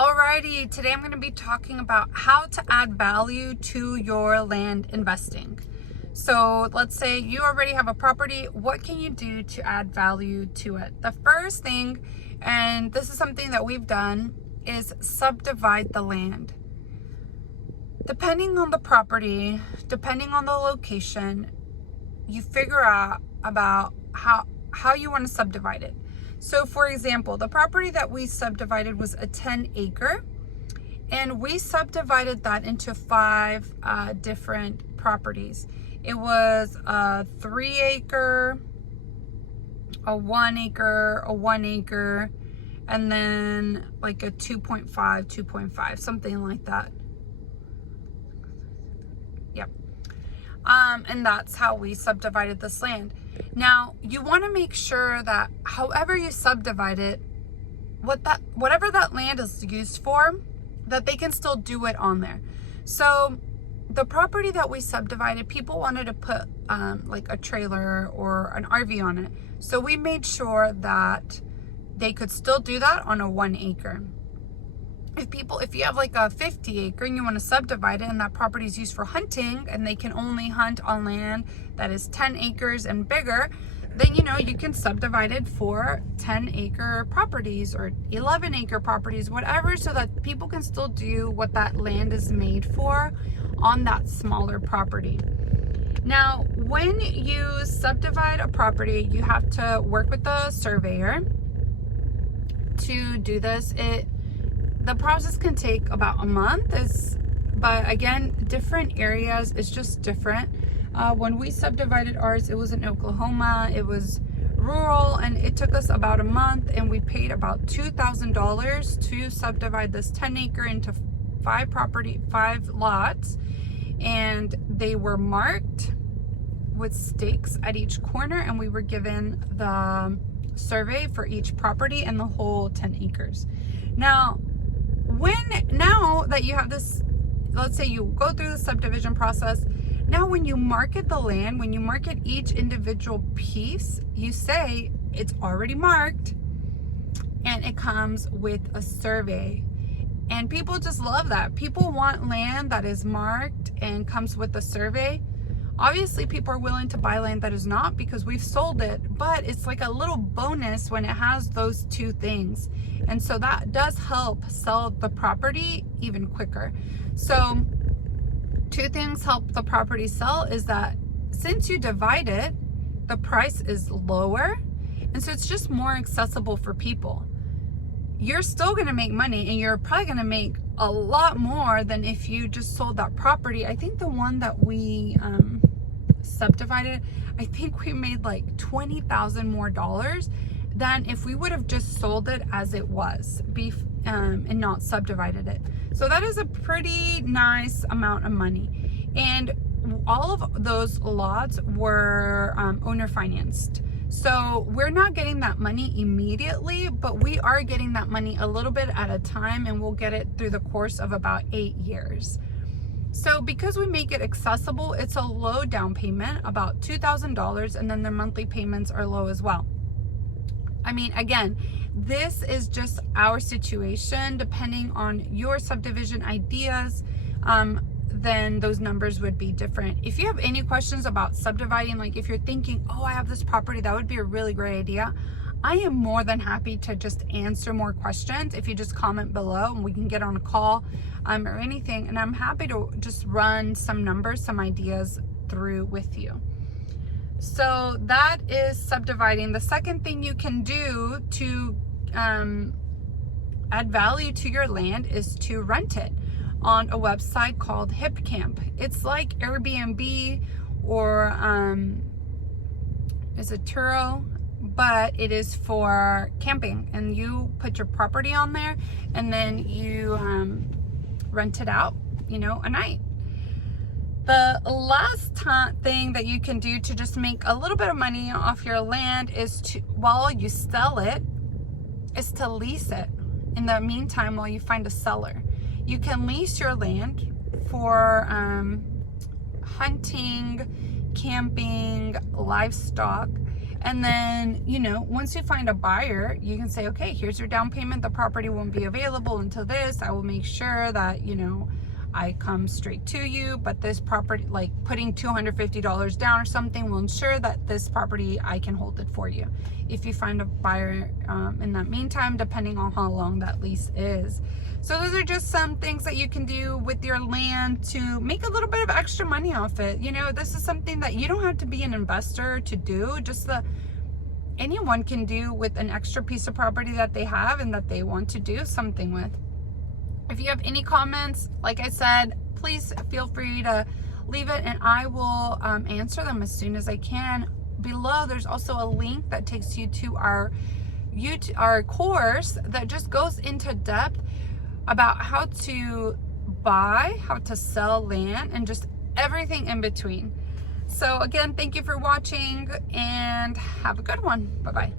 Alrighty, today I'm going to be talking about how to add value to your land investing. So let's say you already have a property. What can you do to add value to it? The first thing, and this is something that we've done, is subdivide the land. Depending on the property, depending on the location, you figure out about how you want to subdivide it. So for example, the property that we subdivided was a 10-acre, and we subdivided that into 5 different properties. It was a 3-acre, a 1-acre, a 1-acre, and then like a 2.5, something like that. Yep. And that's how we subdivided this land. Now, you want to make sure that however you subdivide it, whatever that land is used for, that they can still do it on there. So the property that we subdivided, people wanted to put like a trailer or an RV on it. So we made sure that they could still do that on a 1-acre. If you have like a 50-acre and you want to subdivide it and that property is used for hunting and they can only hunt on land that is 10 acres and bigger, then you can subdivide it for 10-acre properties or 11-acre properties, whatever, so that people can still do what that land is made for on that smaller property. Now, when you subdivide a property, you have to work with the surveyor to do this. The process can take about a month, but again, different areas is just different. When we subdivided ours, it was in Oklahoma, it was rural, and it took us about a month, and we paid about $2,000 to subdivide this 10-acre into 5 lots, and they were marked with stakes at each corner, and we were given the survey for each property and the whole 10 acres. Now that you have this, let's say you go through the subdivision process, now when you market the land, when you market each individual piece, you say it's already marked and it comes with a survey. And people just love that. People want land that is marked and comes with a survey. Obviously, people are willing to buy land that is not, because we've sold it, but it's like a little bonus when it has those 2 things. And so that does help sell the property even quicker. So 2 things help the property sell is that since you divide it, the price is lower. And so it's just more accessible for people. You're still going to make money, and you're probably going to make a lot more than if you just sold that property. I think the one that we subdivided, I think we made like $20,000 more than if we would have just sold it as it was and not subdivided it. So that is a pretty nice amount of money. And all of those lots were owner financed. So we're not getting that money immediately, but we are getting that money a little bit at a time, and we'll get it through the course of about 8 years. So because we make it accessible, it's a low down payment, about $2,000, and then their monthly payments are low as well. I mean, again, this is just our situation. Depending on your subdivision ideas, then those numbers would be different. If you have any questions about subdividing, like if you're thinking, oh, I have this property, that would be a really great idea, I am more than happy to just answer more questions. If you just comment below and we can get on a call or anything, and I'm happy to just run some numbers, some ideas through with you. So that is subdividing. The second thing you can do to add value to your land is to rent it on a website called HipCamp. It's like Airbnb or is it Turo, but it is for camping, and you put your property on there and then you rent it out, a night. The last thing that you can do to just make a little bit of money off your land is to, while you sell it, is to lease it. In the meantime, while you find a seller, you can lease your land for hunting, camping, livestock, And then, you know, once you find a buyer, you can say, okay, here's your down payment. The property won't be available until this. I will make sure that, you know, I come straight to you, but this property, like putting $250 down or something, will ensure that this property, I can hold it for you if you find a buyer in that meantime, depending on how long that lease is. So those are just some things that you can do with your land to make a little bit of extra money off it. You know, this is something that you don't have to be an investor to do, just anyone can do with an extra piece of property that they have and that they want to do something with. If you have any comments, like I said, please feel free to leave it and I will answer them as soon as I can. Below, there's also a link that takes you to our course that just goes into depth about how to buy, how to sell land, and just everything in between. So again, thank you for watching and have a good one. Bye-bye.